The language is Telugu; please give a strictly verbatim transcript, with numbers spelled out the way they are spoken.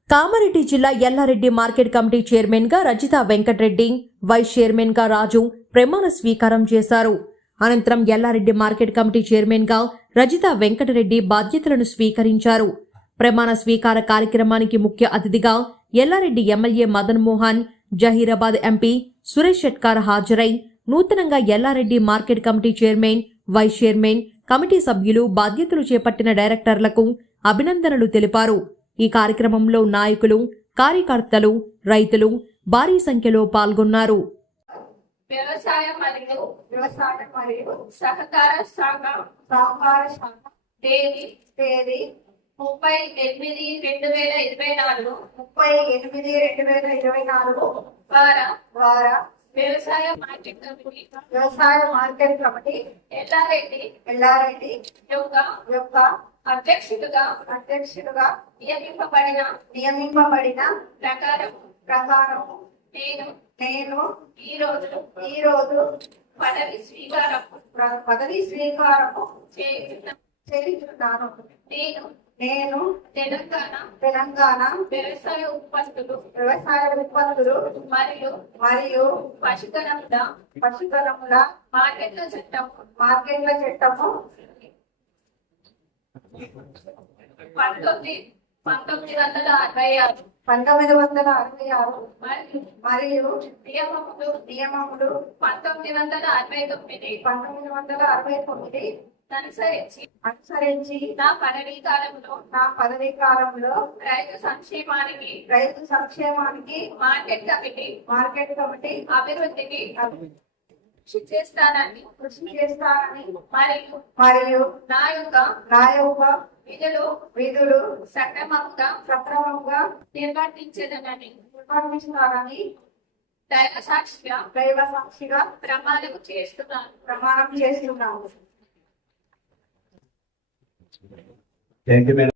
కామారెడ్డి జిల్లా ఎల్లారెడ్డి మార్కెట్ కమిటీ చైర్మన్ గా రజిత వెంకటరెడ్డి, వైస్ చైర్మన్ గా రాజు ప్రమాణ స్వీకారం చేశారు. అనంతరం ఎల్లారెడ్డి మార్కెట్ కమిటీ చైర్మన్ గా రజిత వెంకటరెడ్డి బాధ్యతలను స్వీకరించారు. ప్రమాణ స్వీకార కార్యక్రమానికి ముఖ్య అతిథిగా ఎల్లారెడ్డి ఎమ్మెల్యే మదన్ మోహన్, జహీరాబాద్ ఎంపీ సురేష్ షెట్కార్ హాజరై నూతనంగా Yellareddy market committee chairman, vice chairman, committee సభ్యులు బాధ్యతలు చేపట్టిన డైరెక్టర్లకు అభినందనలు తెలిపారు. ఈ కార్యక్రమంలో నాయకులు, కార్యకర్తలు, రైతులు భారీ సంఖ్యలో పాల్గొన్నారు. వ్యవసాయ మరియు వ్యవసాయ మరియు సహకార శాఖ సహకార శాఖ తేదీ తేదీ ముప్పై ఎనిమిది రెండు వేల ఇరవై నాలుగు ముప్పై ఎనిమిది రెండు వేల ఇరవై నాలుగు ద్వారా ద్వారా వ్యవసాయ మార్కెట్ కమిటీ వ్యవసాయ మార్కెట్ కమిటీ ఎల్లారెడ్డి ఎల్లారెడ్డి యొక్క యొక్క అధ్యక్షుడుగా అధ్యక్షుడుగా నియమింపబడిన నియమింపబడిన ప్రకారం ప్రకారం నేను నేను ఈ రోజు ఈ రోజు పదవి స్వీకారం పదవి స్వీకారము చేస్తున్నాను. నేను నేను తెలంగాణ తెలంగాణ వ్యవసాయ ఉత్పత్తులు వ్యవసాయ ఉత్పత్తులు మరియు మరియు పశుధనముల పశుధనముల మార్కెట్ల చట్టం మార్కెట్ల చట్టము పంతొమ్మిది పంతొమ్మిది వందల అరవై ఆరు పంతొమ్మిది వందల అరవై ఆరు మరియు మరియు నియమములు నియమములు పంతొమ్మిది వందల అరవై తొమ్మిది పంతొమ్మిది వందల అరవై తొమ్మిది అనుసరించి అనుసరించి నా పదవీ కాలంలో నా పదవీ కాలంలో రైతు సంక్షేమానికి రైతు సంక్షేమానికి మార్కెట్ కమిటీ మార్కెట్ కమిటీ అభివృద్ధికి కృషి చేస్తానని కృషి చేస్తానని మరియు మరియు నా యొక్క నా యొక్క విధులు విధులు సక్రమంగా సక్రమంగా నిర్వర్తించదనని నిర్వర్తిస్తానని దైవ సాక్షిగా దైవ సాక్షిగా ప్రమాణం చేస్తున్నాను ప్రమాణం చేస్తున్నాను.